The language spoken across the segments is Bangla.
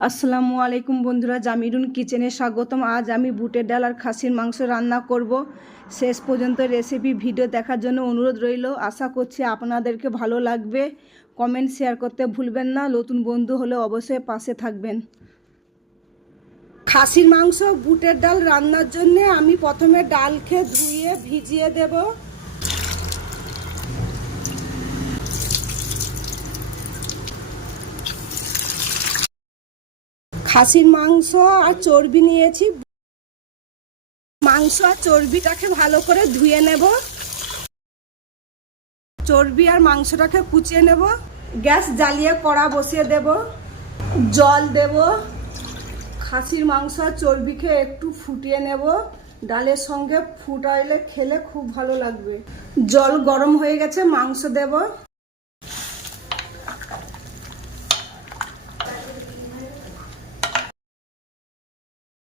আসসালামু আলাইকুম বন্ধুরা, জামিরুন কিচেনে স্বাগতম। আজ আমি বুটের ডাল আর খাসির মাংস রান্না করব। শেষ পর্যন্ত রেসিপি ভিডিও দেখার জন্য অনুরোধ রইল। আশা করছি আপনাদেরকে ভালো লাগবে। কমেন্ট শেয়ার করতে ভুলবেন না। নতুন বন্ধু হলে অবশ্যই পাশে থাকবেন। খাসির মাংস বুটের ডাল রান্নার জন্য আমি প্রথমে ডালকে ধুয়ে ভিজিয়ে দেব। খাসির মাংস আর চর্বি নিয়েছি। মাংস আর চর্বিটাকে ভালো করে ধুয়ে নেব। চর্বি আর মাংসটাকে কুচিয়ে নেব। গ্যাস জ্বালিয়ে কড়া বসিয়ে দেব। জল দেব। খাসির মাংস আর চর্বিকে একটু ফুটিয়ে নেব। ডালের সঙ্গে ফুটাইলে খেলে খুব ভালো লাগবে। জল গরম হয়ে গেছে, মাংস দেব।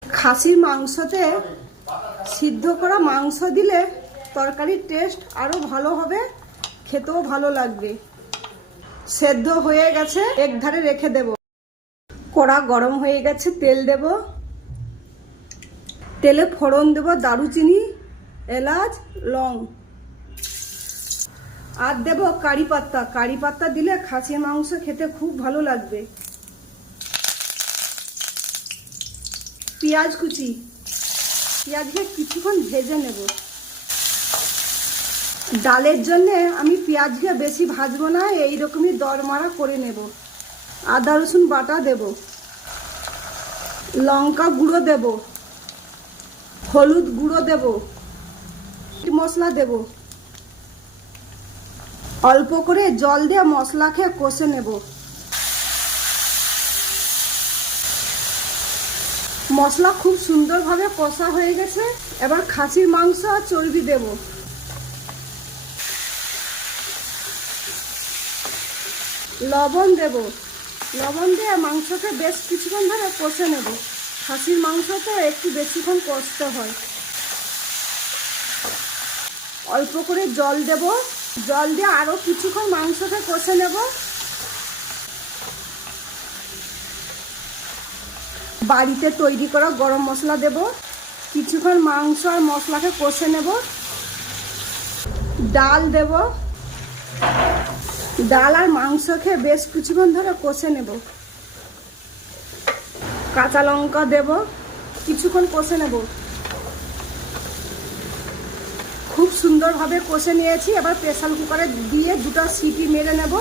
খাসির মাংসতে সিদ্ধ করা মাংস দিলে তরকারির টেস্ট আরো ভালো হবে, খেতেও ভালো লাগবে। সেদ্ধ হয়ে গেছে, এক ধারে রেখে দেব। কড়া গরম হয়ে গেছে, তেল দেব। তেলে ফোড়ন দেব দারুচিনি, এলাচ, লং, আর দেব কারি পাতা। কারি পাতা দিলে খাসির মাংস খেতে খুব ভালো লাগবে। পেঁয়াজ কুচি, পেঁয়াজকে কিছুক্ষণ ভেজে নেব। ডালের জন্যে আমি পেঁয়াজকে বেশি ভাজবো না, এইরকমই দরমারা করে নেব। আদা রসুন বাটা দেব। লঙ্কা গুঁড়ো দেব। হলুদ গুঁড়ো দেব। মশলা দেব। অল্প করে জল দিয়ে মশলাকে কষে নেব। মশলা খুব সুন্দরভাবে কষা হয়ে গেছে। এবার খাসির মাংস আর চর্বি দেব। লবণ দেব। লবণ দিয়ে মাংসকে বেশ কিছুক্ষণ ধরে কষে নেব। খাসির মাংস তো একটু বেশিক্ষণ কষতে হয়। অল্প করে জল দেব। জল দিয়ে আরো কিছুক্ষণ মাংসকে কষে নেব। বাড়িতে তৈরি করা গরম মশলা দেব। কিছুক্ষণ মাংস আর মশলাকে কষে নেব। ডাল দেব। ডাল আর মাংসকে বেশ কিছুক্ষণ ধরে কষে নেব। কাঁচা লঙ্কা দেব। কিছুক্ষণ কষে নেব। খুব সুন্দরভাবে কষে নিয়েছি। এবার প্রেসার কুকারে দিয়ে দুটো সিটি মেরে নেব।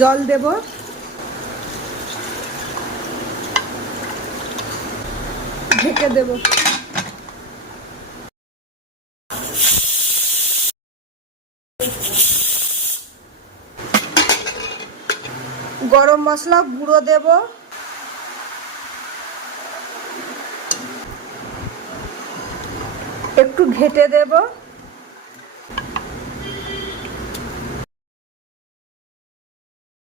জল দেব। ঢেকে দেব। গরম মশলা গুঁড়ো দেব। একটু ঘেটে দেব।